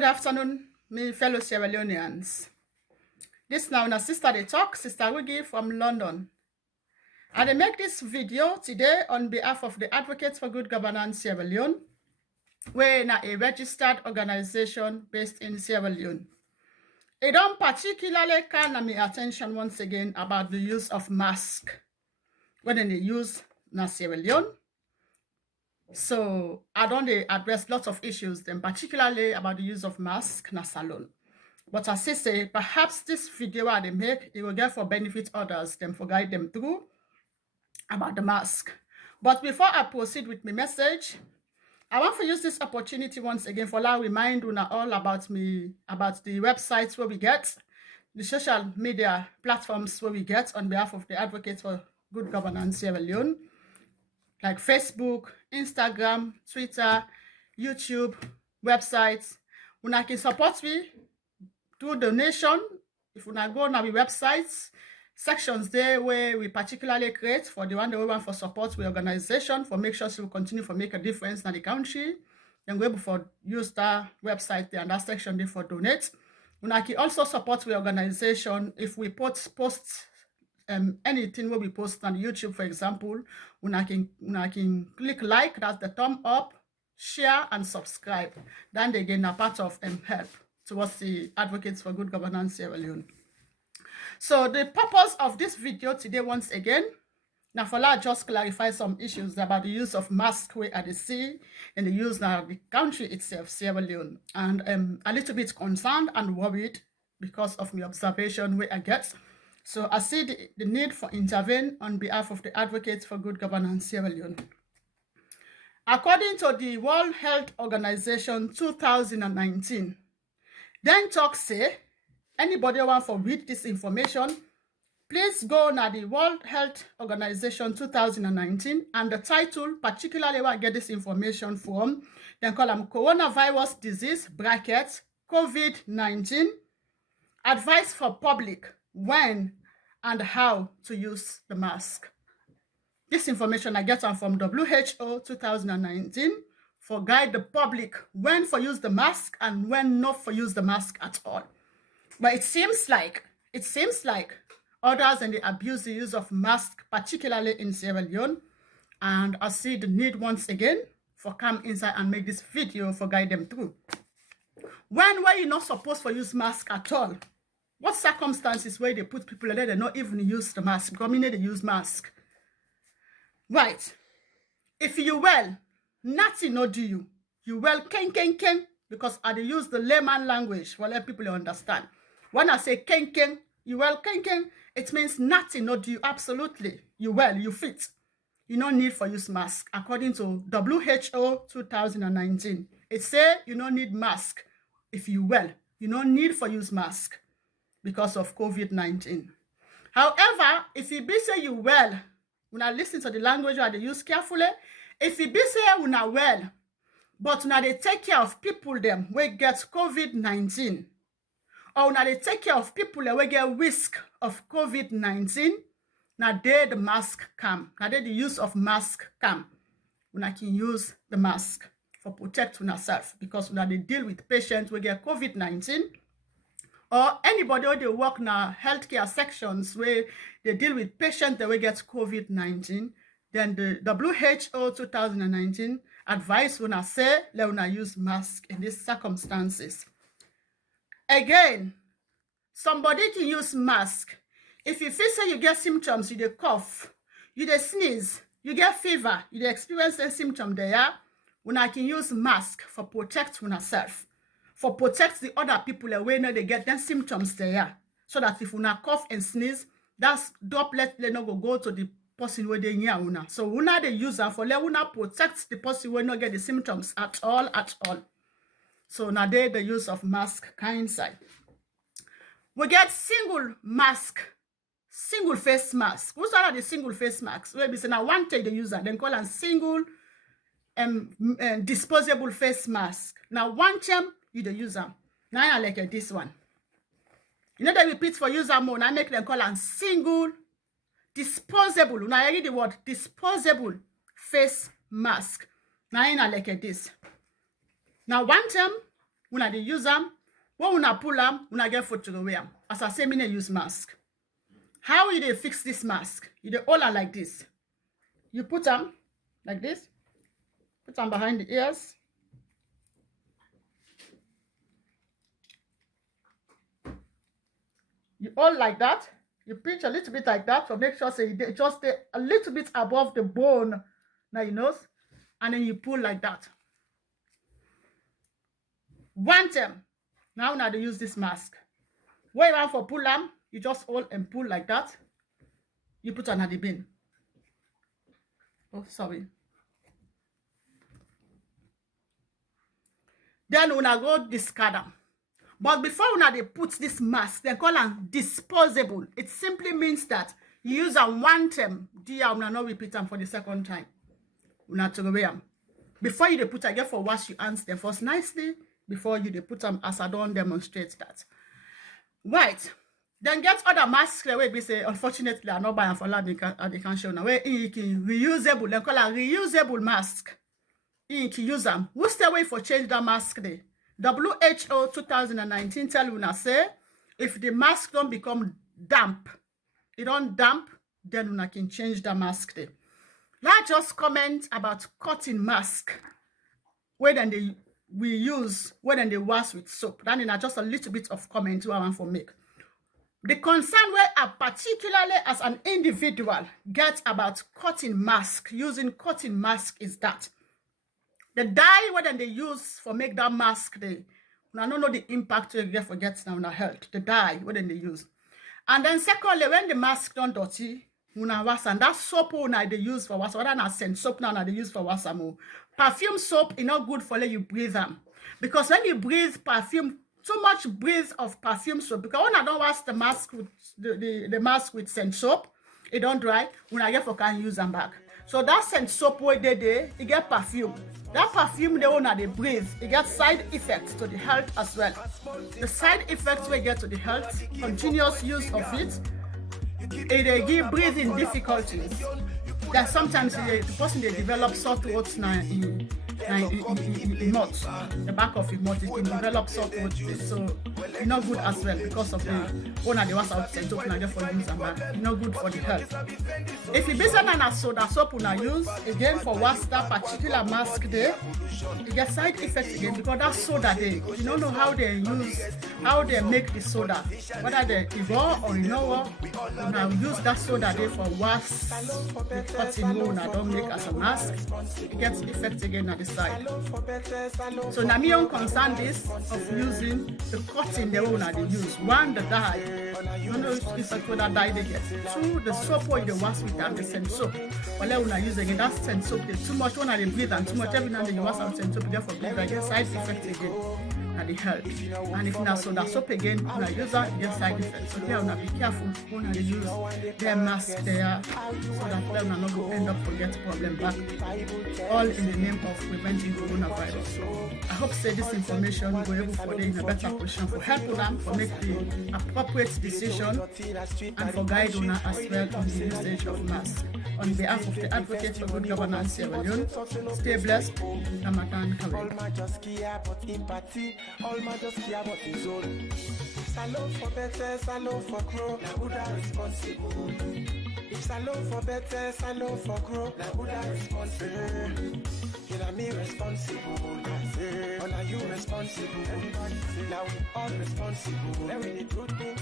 Good afternoon, me fellow Sierra Leoneans. This now na sister they talk, Sister Rugie from London. And I make this video today on behalf of the Advocates for Good Governance Sierra Leone. We're a registered organization based in Sierra Leone. It don't particularly call my attention once again about the use of mask when they use na Sierra Leone. So I don't address lots of issues, then particularly about the use of mask na salon. But as I say, perhaps this video I they make, it will get for benefit others, then for guide them through about the mask. But before I proceed with my message, I want to use this opportunity once again for to remind you all about the websites where we get, the social media platforms where we get on behalf of the Advocates for Good Governance Sierra Leone, like Facebook, Instagram, Twitter, YouTube, websites. Una can support me through donation. If una go on our websites, sections there where we particularly create for the one that we want for support with organization for make sure she will continue to make a difference in the country. Then go able for use that website there and that section there for donate. Una can also support the organization if we post anything where we post on YouTube, for example. Una can click like, that's the thumb up, share and subscribe. Then they gain a part of help towards the Advocates for Good Governance Sierra Leone. So the purpose of this video today, once again, now for that just clarify some issues about the use of mask way at the sea and the use now of the country itself, Sierra Leone. And I'm a little bit concerned and worried because of my observation where I get. So I see the need for intervene on behalf of the Advocates for Good Governance Sierra Leone. According to the World Health Organization 2019, then talk say, anybody want to read this information, please go na the World Health Organization 2019 and the title, particularly where I get this information from, then call them Coronavirus Disease, bracket, COVID-19, advice for public, when and how to use the mask. This information I get from WHO 2019 for guide the public when for use the mask and when not for use the mask at all. But it seems like others and they abuse the use of mask, particularly in Sierra Leone. And I see the need once again for come inside and make this video for guide them through. When were you not supposed to use mask at all? What circumstances where they put people there they not even use the mask? Because they use mask. Right. If you well, nothing no do you. You well ken, because I use the layman language for let people understand. When I say ken, you well ken, it means nothing no do you. Absolutely. You well, you fit. You no need for use mask. According to WHO 2019. It say you don't need mask. If you well, you don't need for use mask because of COVID-19. However, if you be say you well, when I listen to the language I use carefully, if you be say you not well, but now they take care of people them we get COVID-19, or now they take care of people that we get risk of COVID-19, now they the mask come. Now they the use of mask come. When I can use the mask for protect yourself because now they deal with patients we get COVID-19, or anybody who they work now healthcare sections where they deal with patients that will get COVID-19, then the WHO 2019 advice when I say let una use mask in these circumstances. Again, somebody can use mask. If you feel say you get symptoms, you dey cough, you dey sneeze, you get fever, you dey experience a symptom there, una can use mask for protect yourself. For protect the other people away now they get their symptoms there. So that if una cough and sneeze, that's droplet they no go to the person where they near una. So una they use them for let una protect the person where not get the symptoms at all. So now they the use of mask kind side. We get single face mask. Who's are the single face masks? Where we say now one take the user, then call them single disposable face mask. Now one time you the user. Now I like this one. You know they repeat for user mode. I make them call them single disposable. Now I read the word disposable face mask. Now I like this. Now one time Una dey use them. When una pull them, una get food to wear. As I say, me use mask. How you dey fix this mask? You dey hold am like this. You put them like this. Put them behind the ears. You hold like that. You pinch a little bit like that to make sure say it just stay a little bit above the bone now your nose, and then you pull like that. One time, now they use this mask. When you want for pull them, you just hold and pull like that. You put another bin. Oh, sorry. Then una go discard them. But before una dey put this mask, they call them disposable. It simply means that you use them one time, dear, una not repeat them for the second time. Una throw away them. Before you dey put, I get for wash your hands them first nicely before you dey put them, as I don't demonstrate that. Right. Then get other masks where we say, unfortunately, I'm not buying for lab, they can show now. Where you can reusable, they call a reusable mask. You can use them. Who's the way for change that mask day? WHO 2019 tell you now say, if the mask don't become damp, it don't damp, then una can change the mask day. Let's just comment about cotton mask, where then we use, where then they wash with soap. Then in just a little bit of comment I want to make. The concern where I particularly as an individual get about cotton mask, using cotton mask is that the dye what they use for make that mask, I don't know the impact you get for get now on our health. The dye what they use. And then secondly, when the mask don't dirty, una wash, and that soap una they use for wash, other than scent soap now they use for wash more. Perfume soap is not good for let you breathe them. Because when you breathe perfume, too much breathe of perfume soap, because when I don't wash the mask with the mask with scent soap, it don't dry, when I get for can use them back. So that scent soap way they it get perfume. That perfume the owner they breathe, it gets side effects to the health as well. The side effects we get to the health, continuous use of it give breathing difficulties. That sometimes the person they develop sore throats now in mouth, the back of your mouth, it can develop sore throat. So it's not good as well because of the owner they was outside to get for use and back. It's not good for the health. If you business and soda soap una use again for what's that particular mask there, it gets side effects again because that soda they you don't know how they make the soda, whether they evolve or you know what. Now use that soda there for wash the cotton wool I don't make as a mask. It gets effect again at the side. So now me on concern this of using the cotton the one they use. One, the dye. You know it's like that dye they get. Two, the soap oil they wash with and the scent soap. But let una use again that scent soap they too much when they breathe and too much every now and then you wash out scent soap get for breathe again side effect again. The health. And if not so that soap again, when I use that, get side effects. So there, be careful when they use their mask there, so that they not go end up to get problem back. All in the name of preventing coronavirus. So I hope say this information will able for them in a better position for help them for make the appropriate decision and for guide on as well on the usage of masks. On behalf of the Advocate for Good Governance Sierra Leone, stay blessed. Ramadan Kawel. All my just care about his own. Salon for better, salon for grow, now Buddha responsible. If salon for better, salon for grow, now Buddha responsible. Killer me responsible. All are you responsible? Now we all responsible. Now we need good things.